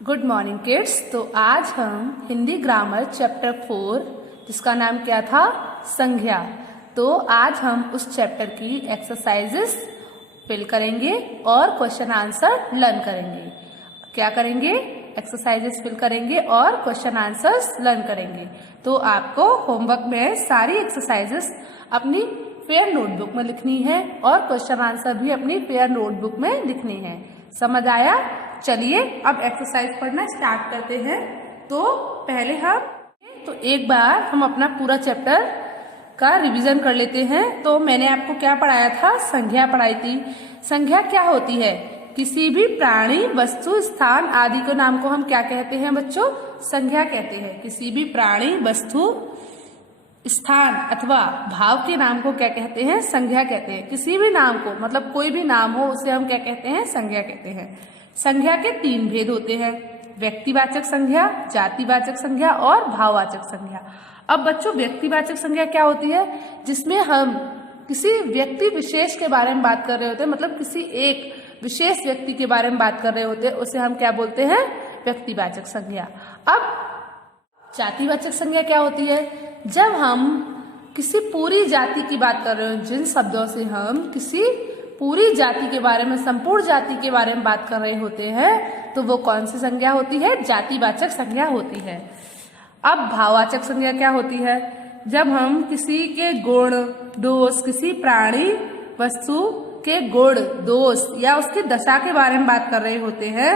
Good morning kids. तो आज हम हिंदी ग्रामर चैप्टर 4 जिसका नाम क्या था, संज्ञा। तो आज हम उस चैप्टर की एक्सरसाइजेस फिल करेंगे और क्वेश्चन आंसर लर्न करेंगे। क्या करेंगे? एक्सरसाइजेस फिल करेंगे और क्वेश्चन आंसर्स लर्न करेंगे। तो आपको होमवर्क में सारी एक्सरसाइजेस अपनी फेयर नोटबुक में लिखनी है और क्वेश्चन आंसर भी अपनी फेयर नोटबुक में लिखनी है। समझ आया? चलिए अब एक्सरसाइज पढ़ना स्टार्ट करते हैं। तो पहले एक बार हम अपना पूरा चैप्टर का रिवीजन कर लेते हैं। तो मैंने आपको क्या पढ़ाया था? संज्ञा पढ़ाई थी। संज्ञा क्या होती है? किसी भी प्राणी, वस्तु, स्थान आदि के नाम को हम क्या कहते हैं बच्चों? संज्ञा कहते हैं। किसी भी प्राणी, वस्तु, स्थान अथवा भाव के नाम को क्या कहते हैं? संज्ञा कहते हैं। किसी भी नाम को, मतलब कोई भी नाम हो, उसे हम क्या कहते हैं? संज्ञा कहते हैं। संज्ञा के 3 भेद होते हैं: व्यक्तिवाचक संज्ञा, जातिवाचक संज्ञा और भाववाचक संज्ञा। अब बच्चों, व्यक्तिवाचक संज्ञा क्या होती है? जिसमें हम किसी व्यक्ति विशेष के बारे में बात कर रहे होते हैं, मतलब किसी एक विशेष व्यक्ति के बारे में बात कर रहे होते हैं, उसे हम क्या बोलते हैं? व्यक्तिवाचक संज्ञा। अब जातिवाचक संज्ञा क्या होती है? जब हम किसी पूरी जाति की बात कर रहे हो, जिन शब्दों से हम किसी पूरी जाति के बारे में, संपूर्ण जाति के बारे में बात कर रहे होते हैं, तो वो कौन सी संज्ञा होती है? जातिवाचक संज्ञा होती है। अब भाववाचक संज्ञा क्या होती है? जब हम किसी के गुण, दोष, किसी प्राणी, वस्तु के गुण, दोष या उसकी दशा के बारे में बात कर रहे होते हैं,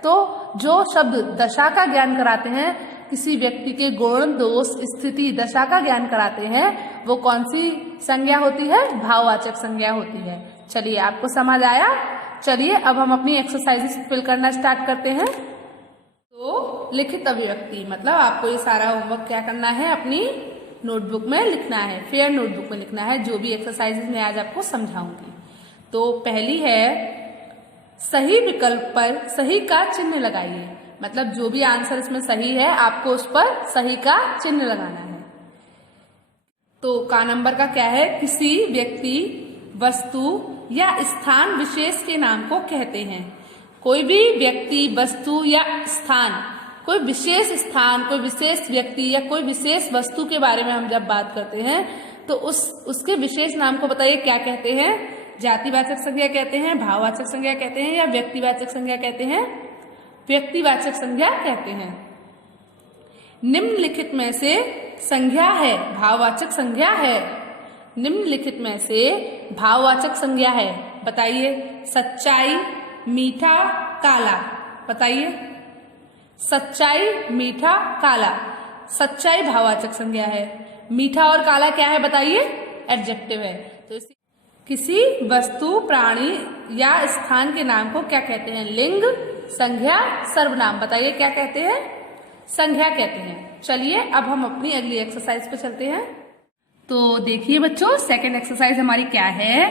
तो जो शब्द दशा का ज्ञान कराते हैं, किसी व्यक्ति के गुण, दोष, स्थिति, दशा का ज्ञान कराते हैं, वो कौन सी संज्ञा होती है? भाववाचक संज्ञा होती है। चलिए, आपको समझ आया? चलिए अब हम अपनी एक्सरसाइजेस फिल करना स्टार्ट करते हैं। तो लिखित अभिव्यक्ति, मतलब आपको ये सारा होमवर्क क्या करना है? अपनी नोटबुक में लिखना है, फेयर नोटबुक में लिखना है, जो भी एक्सरसाइजेस मैं आज आपको समझाऊंगी। तो पहली है, सही विकल्प पर सही का चिन्ह लगाइए। मतलब जो भी आंसर इसमें सही है, आपको उस पर सही का चिन्ह लगाना है। तो का नंबर का क्या है? किसी व्यक्ति, वस्तु या स्थान विशेष के नाम को कहते हैं। कोई भी व्यक्ति, वस्तु या स्थान, कोई विशेष स्थान, कोई विशेष व्यक्ति या कोई विशेष वस्तु के बारे में हम जब बात करते हैं, तो उसके विशेष नाम को बताइए क्या कहते हैं? जातिवाचक संज्ञा कहते हैं, भाववाचक संज्ञा कहते हैं या व्यक्तिवाचक संज्ञा कहते हैं? व्यक्तिवाचक संज्ञा कहते हैं। निम्नलिखित में से संज्ञा है भाववाचक संज्ञा है। निम्नलिखित में से भाववाचक संज्ञा है, बताइए। सच्चाई, मीठा, काला। बताइए। सच्चाई, मीठा, काला। सच्चाई भाववाचक संज्ञा है। मीठा और काला क्या है? बताइए। एडजेक्टिव है। तो किसी वस्तु, प्राणी या स्थान के नाम को क्या कहते हैं? लिंग, संज्ञा, सर्वनाम। बताइए क्या कहते हैं? संज्ञा कहते हैं। चलिए अब हम अपनी अगली एक्सरसाइज पे चलते हैं। तो देखिए बच्चों, सेकंड एक्सरसाइज हमारी क्या है?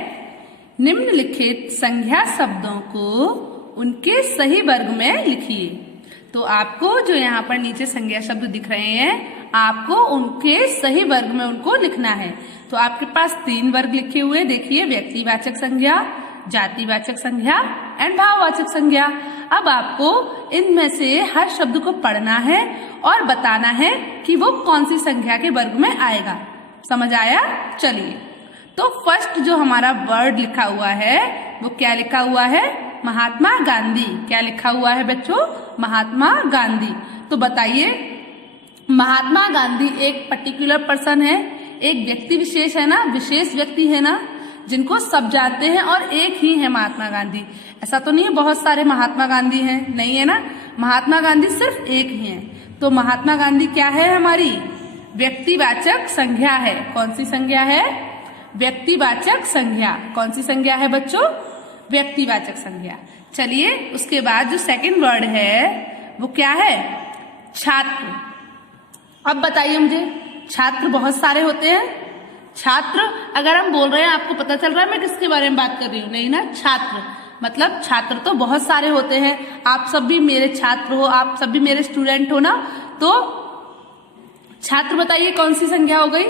निम्नलिखित संज्ञा शब्दों को उनके सही वर्ग में लिखिए। तो आपको जो यहाँ पर नीचे संज्ञा शब्द दिख रहे हैं, आपको उनके सही वर्ग में उनको लिखना है। तो आपके पास 3 वर्ग लिखे हुए, देखिए। व्यक्तिवाचक संज्ञा, जातिवाचक संज्ञा एंड भाववाचक संज्ञा। अब आपको इनमें से हर शब्द को पढ़ना है और बताना है कि वो कौन सी संज्ञा के वर्ग में आएगा। समझ आया? चलिए, तो फर्स्ट जो हमारा वर्ड लिखा हुआ है, वो क्या लिखा हुआ है? महात्मा गांधी। क्या लिखा हुआ है बच्चों? महात्मा गांधी। तो बताइए, महात्मा गांधी एक पर्टिकुलर पर्सन है, एक व्यक्ति विशेष है ना, विशेष व्यक्ति है ना, जिनको सब जानते हैं और एक ही है महात्मा गांधी। ऐसा तो नहीं है बहुत सारे महात्मा गांधी हैं, नहीं है ना। महात्मा गांधी सिर्फ एक ही है। तो महात्मा गांधी क्या है? हमारी व्यक्तिवाचक संज्ञा है। कौन सी संज्ञा है? व्यक्तिवाचक संज्ञा। कौन सी संज्ञा है बच्चों? व्यक्तिवाचक संज्ञा। चलिए, उसके बाद जो सेकंड वर्ड है वो क्या है? छात्र। अब बताइए मुझे, छात्र बहुत सारे होते हैं। छात्र अगर हम बोल रहे हैं, आपको पता चल रहा है मैं किसके बारे में बात कर रही हूँ? नहीं ना। छात्र मतलब छात्र तो बहुत सारे होते हैं। आप सब भी मेरे छात्र हो, आप सब भी मेरे स्टूडेंट हो ना। तो छात्र बताइए कौन सी संज्ञा हो गई?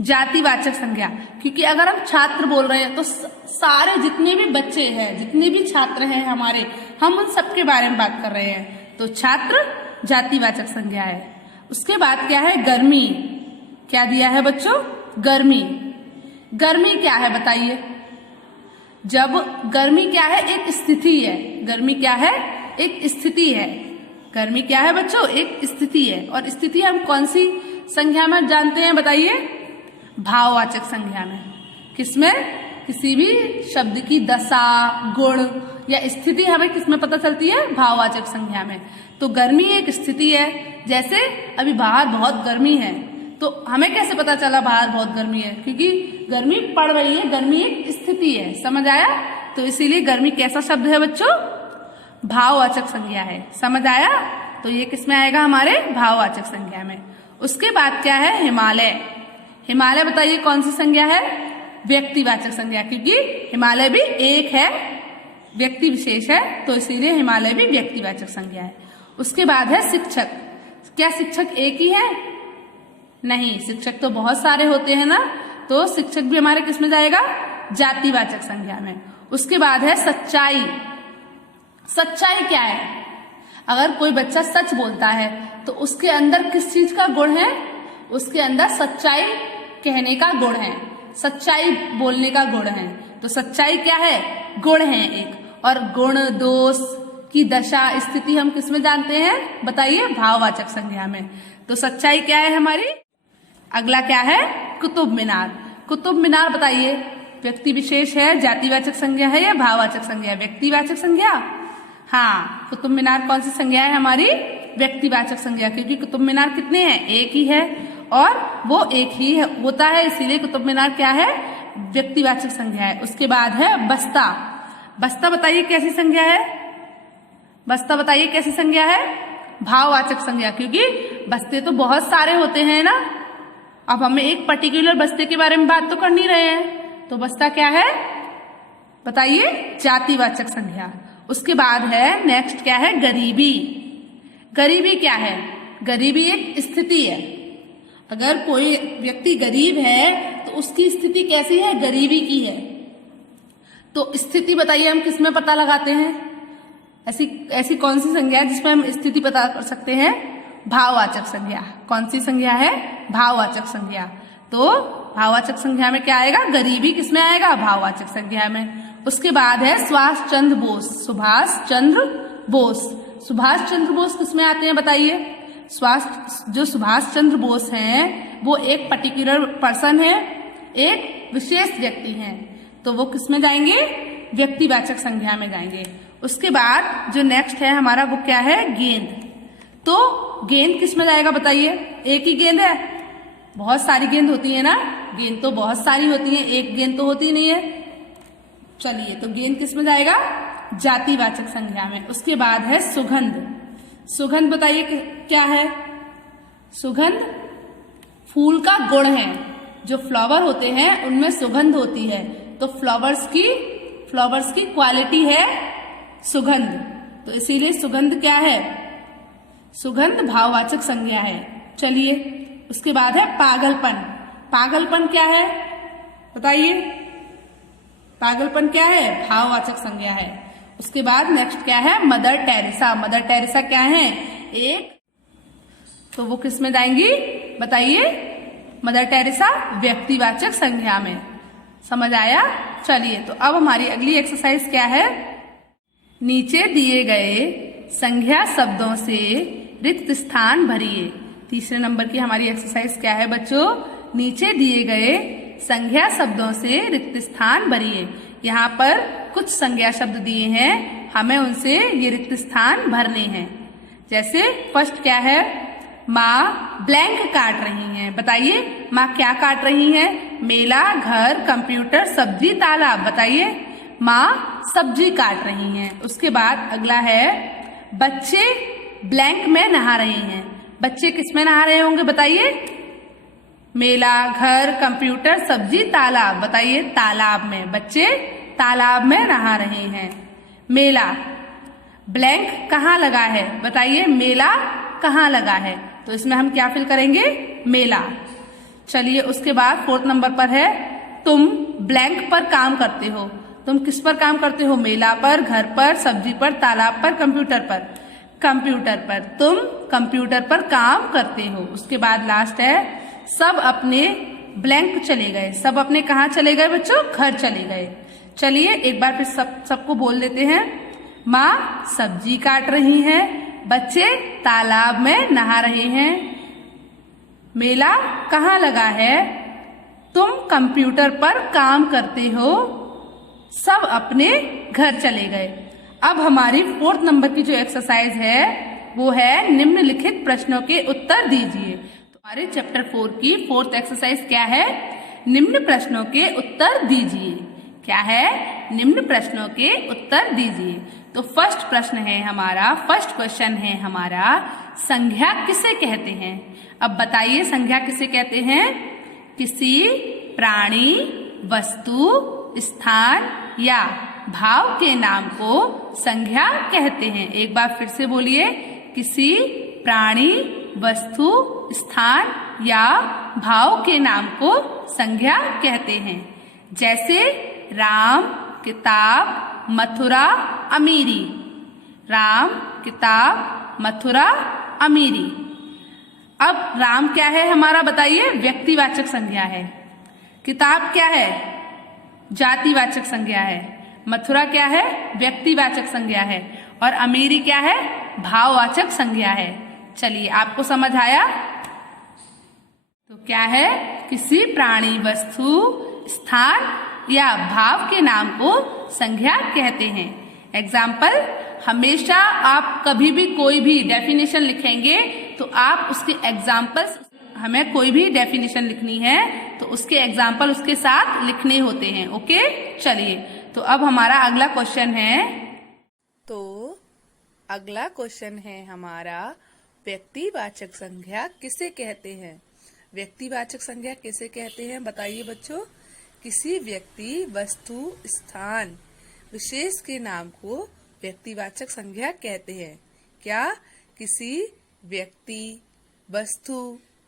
जातिवाचक संज्ञा। क्योंकि अगर हम छात्र बोल रहे हैं तो सारे जितने भी बच्चे हैं, जितने भी छात्र हैं हमारे, हम उन सबके बारे में बात कर रहे हैं। तो छात्र जातिवाचक संज्ञा है। उसके बाद क्या है, गर्मी। क्या दिया है बच्चों, गर्मी। गर्मी क्या है बताइए। जब गर्मी क्या है, एक स्थिति है। गर्मी क्या है, एक स्थिति है। गर्मी क्या है बच्चों, एक स्थिति है। और स्थिति हम कौन सी संज्ञा में जानते हैं बताइए, भाववाचक संज्ञा में। किसमें, किसी भी शब्द की दशा, गुण या स्थिति हमें किसमें पता चलती है, भाववाचक संज्ञा में। तो गर्मी एक स्थिति है। जैसे अभी बाहर बहुत गर्मी है, तो हमें कैसे पता चला बाहर बहुत गर्मी है, क्योंकि गर्मी पड़ रही है। गर्मी एक स्थिति है, समझ आया। तो इसीलिए गर्मी कैसा शब्द है बच्चों, भाववाचक संज्ञा है। समझ आया। तो ये किसमें आएगा, हमारे भाववाचक संज्ञा में। उसके बाद क्या है, हिमालय। हिमालय बताइए कौन सी संज्ञा है, व्यक्तिवाचक संज्ञा, क्योंकि हिमालय भी एक है, व्यक्ति विशेष है, तो इसीलिए हिमालय भी व्यक्तिवाचक संज्ञा है। उसके बाद है शिक्षक। क्या शिक्षक एक ही है, नहीं, शिक्षक तो बहुत सारे होते हैं ना। तो शिक्षक भी हमारे किसमें जाएगा, जातिवाचक संज्ञा में। उसके बाद है सच्चाई। सच्चाई क्या है, अगर कोई बच्चा सच बोलता है तो उसके अंदर किस चीज का गुण है, उसके अंदर सच्चाई कहने का गुण है, सच्चाई बोलने का गुण है। तो सच्चाई क्या है, गुण है एक। और गुण, दोष की दशा, स्थिति हम किसमें जानते हैं बताइए, भाववाचक संज्ञा में। तो सच्चाई क्या है हमारी। अगला क्या है, कुतुब मीनार। कुतुब मीनार बताइए व्यक्ति विशेष है, जातिवाचक संज्ञा है या भाववाचक संज्ञा है, व्यक्तिवाचक संज्ञा। हाँ, कुतुब मीनार कौन सी संज्ञा है हमारी, व्यक्तिवाचक संज्ञा, क्योंकि कुतुब मीनार कितने हैं, एक ही है और वो एक ही होता है, इसीलिए कुतुब मीनार क्या है, व्यक्तिवाचक संज्ञा है। उसके बाद है बस्ता। बस्ता बताइए कैसी संज्ञा है, बस्ता बताइए कैसी संज्ञा है, भाववाचक संज्ञा, क्योंकि बस्ते तो बहुत सारे होते हैं ना। अब हमें एक पर्टिकुलर बस्ते के बारे में बात तो कर नहीं रहे हैं, तो बस्ता क्या है बताइए, जातिवाचक संज्ञा। उसके बाद है नेक्स्ट क्या है, गरीबी। गरीबी क्या है, गरीबी एक स्थिति है। अगर कोई व्यक्ति गरीब है तो उसकी स्थिति कैसी है, गरीबी की है। तो स्थिति बताइए हम किसमें पता लगाते हैं, ऐसी कौन सी संज्ञा है जिसमें हम स्थिति पता कर सकते हैं, भाववाचक संज्ञा। कौन सी संज्ञा है, भाववाचक संज्ञा। तो भाववाचक संज्ञा में क्या आएगा, गरीबी किसमें आएगा, भाववाचक संज्ञा में। उसके बाद है सुभाष चंद्र बोस। सुभाष चंद्र बोस, सुभाष चंद्र बोस किसमें आते हैं बताइए। जो सुभाष चंद्र बोस हैं वो एक पर्टिकुलर पर्सन है, एक विशेष व्यक्ति हैं, तो वो किसमें जाएंगे, व्यक्तिवाचक संज्ञा में जाएंगे। उसके बाद जो नेक्स्ट है हमारा वो क्या है, गेंद। तो गेंद किसमें जाएगा बताइए, एक ही गेंद है, बहुत सारी गेंद होती है ना, गेंद तो बहुत सारी होती है, एक गेंद तो होती नहीं है। चलिए, तो गेंद किसमें जाएगा, जातिवाचक संज्ञा में। उसके बाद है सुगंध। सुगंध बताइए क्या है, सुगंध फूल का गुण है। जो फ्लावर होते हैं उनमें सुगंध होती है, तो फ्लावर्स की क्वालिटी है सुगंध, तो इसीलिए सुगंध क्या है, सुगंध भाववाचक संज्ञा है। चलिए, उसके बाद है पागलपन। पागलपन क्या है बताइए, पागलपन क्या है, भाववाचक संज्ञा है। उसके बाद नेक्स्ट क्या है, मदर टेरेसा। मदर टेरेसा क्या है, एक, तो वो किस में जाएंगी बताइए, मदर टेरेसा व्यक्तिवाचक संज्ञा में। समझ आया। चलिए, तो अब हमारी अगली एक्सरसाइज क्या है, नीचे दिए गए संज्ञा शब्दों से रिक्त स्थान भरिए। तीसरे नंबर की हमारी एक्सरसाइज क्या है बच्चों, नीचे दिए गए संज्ञा शब्दों से रिक्त स्थान भरिए। यहाँ पर कुछ संज्ञा शब्द दिए हैं, हमें उनसे ये रिक्त स्थान भरने हैं। जैसे फर्स्ट क्या है, माँ ब्लैंक काट रही हैं। बताइए माँ क्या काट रही हैं, मेला, घर, कंप्यूटर, सब्जी, तालाब। बताइए माँ सब्जी काट रही हैं। उसके बाद अगला है, बच्चे ब्लैंक में नहा रहे हैं। बच्चे किस में नहा रहे होंगे बताइए, मेला, घर, कंप्यूटर, सब्जी, तालाब। बताइए तालाब में, बच्चे तालाब में नहा रहे हैं। मेला, ब्लैंक कहाँ लगा है बताइए, मेला कहाँ लगा है, तो इसमें हम क्या फिल करेंगे, मेला। चलिए, उसके बाद फोर्थ नंबर पर है, तुम ब्लैंक पर काम करते हो। तुम किस पर काम करते हो, मेला पर, घर पर, सब्जी पर, तालाब पर, कंप्यूटर पर। कंप्यूटर पर, तुम कंप्यूटर पर काम करते हो। उसके बाद लास्ट है सब अपने ब्लैंक चले गए। सब अपने कहाँ चले गए बच्चों? घर चले गए। चलिए एक बार फिर सबको बोल देते हैं। माँ सब्जी काट रही हैं, बच्चे तालाब में नहा रहे हैं, मेला कहाँ लगा है, तुम कंप्यूटर पर काम करते हो, सब अपने घर चले गए। अब हमारी 4th नंबर की जो एक्सरसाइज है वो है निम्नलिखित प्रश्नों के उत्तर दीजिए। तो हमारे चैप्टर 4 की 4th एक्सरसाइज क्या है? निम्न प्रश्नों के उत्तर दीजिए। क्या है? निम्न प्रश्नों के उत्तर दीजिए। तो फर्स्ट प्रश्न है हमारा, फर्स्ट क्वेश्चन है हमारा, संज्ञा किसे कहते हैं? अब बताइए संज्ञा किसे कहते हैं? किसी प्राणी, वस्तु, स्थान या भाव के नाम को संज्ञा कहते हैं। एक बार फिर से बोलिए। किसी प्राणी, वस्तु, स्थान या भाव के नाम को संज्ञा कहते हैं। जैसे राम, किताब, मथुरा, अमीरी। राम, किताब, मथुरा, अमीरी। अब राम क्या है हमारा? बताइए। व्यक्तिवाचक संज्ञा है। किताब क्या है? जातिवाचक संज्ञा है। मथुरा क्या है? व्यक्तिवाचक संज्ञा है। और अमीरी क्या है? भाववाचक संज्ञा है। चलिए आपको समझ आया? तो क्या है? किसी प्राणी, वस्तु, स्थान या भाव के नाम को संज्ञा कहते हैं। एग्जाम्पल, हमेशा आप कभी भी कोई भी डेफिनेशन लिखेंगे तो आप उसके एग्जाम्पल्स, हमें कोई भी डेफिनेशन लिखनी है तो उसके एग्जाम्पल उसके साथ लिखने होते हैं। ओके, चलिए तो अब हमारा अगला क्वेश्चन है। तो अगला क्वेश्चन है हमारा, व्यक्तिवाचक संज्ञा किसे कहते हैं? व्यक्तिवाचक संज्ञा किसे कहते हैं? बताइए बच्चों। किसी व्यक्ति, वस्तु, स्थान, विशेष के नाम को व्यक्तिवाचक संज्ञा कहते हैं। क्या? किसी व्यक्ति, वस्तु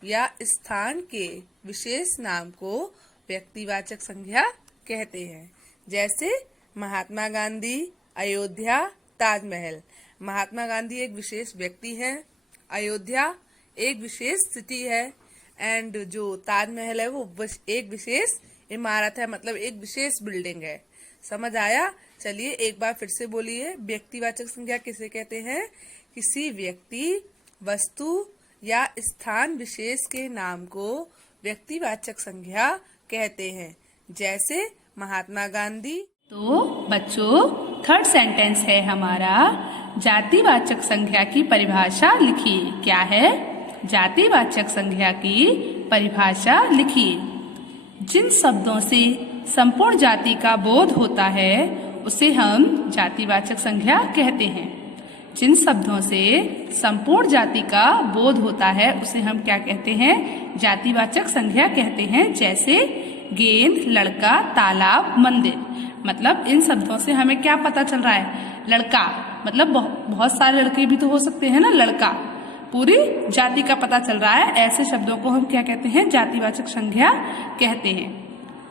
या स्थान के विशेष नाम को व्यक्तिवाचक संज्ञा कहते हैं। जैसे महात्मा गांधी, अयोध्या, ताजमहल। महात्मा गांधी एक विशेष व्यक्ति है, अयोध्या एक विशेष सिटी है, एंड जो ताजमहल है वो एक विशेष इमारत है, मतलब एक विशेष बिल्डिंग है। समझ आया? चलिए एक बार फिर से बोलिए। व्यक्तिवाचक संज्ञा किसे कहते हैं? किसी व्यक्ति, वस्तु या स्थान विशेष के नाम को व्यक्तिवाचक संज्ञा कहते हैं। जैसे महात्मा गांधी। तो बच्चों 3rd सेंटेंस है हमारा, जातिवाचक संज्ञा की परिभाषा लिखिए। क्या है? जातिवाचक संज्ञा की परिभाषा लिखिए। जिन शब्दों से संपूर्ण जाति का बोध होता है उसे हम जातिवाचक संज्ञा कहते हैं। जिन शब्दों से संपूर्ण जाति का बोध होता है उसे हम क्या कहते हैं? जातिवाचक संज्ञा कहते हैं। जैसे गेंद, लड़का, तालाब, मंदिर। मतलब इन शब्दों से हमें क्या पता चल रहा है? लड़का मतलब बहुत सारे लड़के भी तो हो सकते हैं ना, लड़का पूरी जाति का पता चल रहा है। ऐसे शब्दों को हम क्या कहते हैं? जातिवाचक संज्ञा कहते हैं।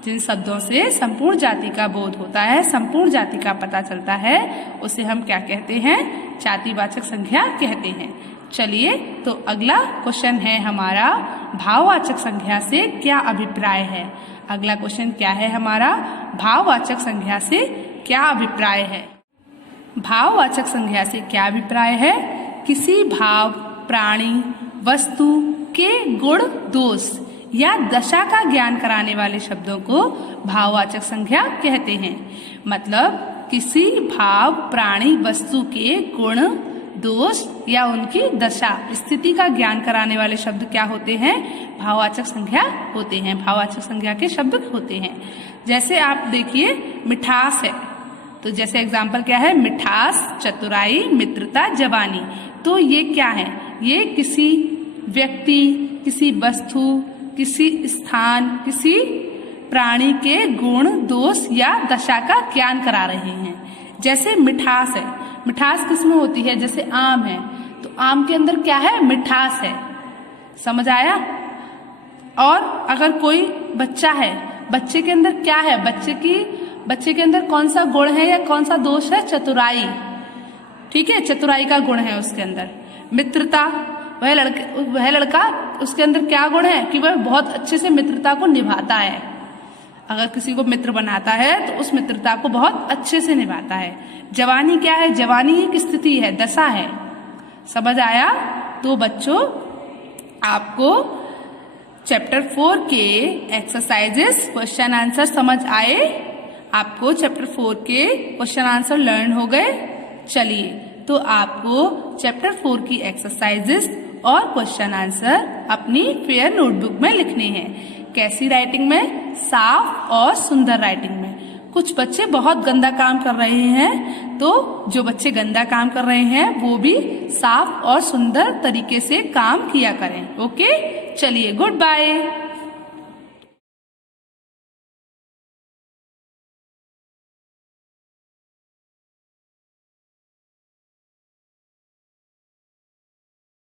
जिन शब्दों से संपूर्ण जाति का बोध होता है, संपूर्ण जाति का पता चलता है, उसे हम क्या कहते हैं? जातिवाचक संज्ञा कहते हैं। चलिए तो अगला क्वेश्चन है हमारा, भाववाचक संज्ञा से क्या अभिप्राय है? अगला क्वेश्चन क्या है हमारा? भाववाचक संज्ञा से क्या अभिप्राय है? भाववाचक संज्ञा से क्या अभिप्राय है? किसी भाव, प्राणी, वस्तु के गुण, दोष या दशा का ज्ञान कराने वाले शब्दों को भाववाचक संज्ञा कहते हैं। मतलब किसी भाव, प्राणी, वस्तु के गुण, दोष या उनकी दशा, स्थिति का ज्ञान कराने वाले शब्द क्या होते हैं? भाववाचक संज्ञा होते हैं। भाववाचक संज्ञा के शब्द होते हैं। जैसे आप देखिए मिठास है, तो जैसे एग्जाम्पल क्या है? मिठास, चतुराई, मित्रता, जवानी। तो ये क्या है? ये किसी व्यक्ति, किसी वस्तु, किसी स्थान, किसी प्राणी के गुण, दोष या दशा का ज्ञान करा रहे हैं। जैसे मिठास है, मिठास किसमें होती है? जैसे आम है तो आम के अंदर क्या है? मिठास है। समझ आया? और अगर कोई बच्चा है, बच्चे के अंदर क्या है? बच्चे के अंदर कौन सा गुण है या कौन सा दोष है? चतुराई। ठीक है, चतुराई का गुण है उसके अंदर। मित्रता, वह लड़का उसके अंदर क्या गुण है कि वह बहुत अच्छे से मित्रता को निभाता है। अगर किसी को मित्र बनाता है तो उस मित्रता को बहुत अच्छे से निभाता है। जवानी क्या है? जवानी एक स्थिति है, दशा है। समझ आया? तो बच्चों आपको चैप्टर 4 के एक्सरसाइजेस क्वेश्चन आंसर समझ आए? आपको चैप्टर 4 के क्वेश्चन आंसर लर्न हो गए? चलिए, तो आपको चैप्टर 4 की एक्सरसाइजेस और क्वेश्चन आंसर अपनी फेयर नोटबुक में लिखने हैं। कैसी राइटिंग में? साफ और सुंदर राइटिंग में। कुछ बच्चे बहुत गंदा काम कर रहे हैं, तो जो बच्चे गंदा काम कर रहे हैं वो भी साफ और सुंदर तरीके से काम किया करें। ओके, चलिए, गुड बाय।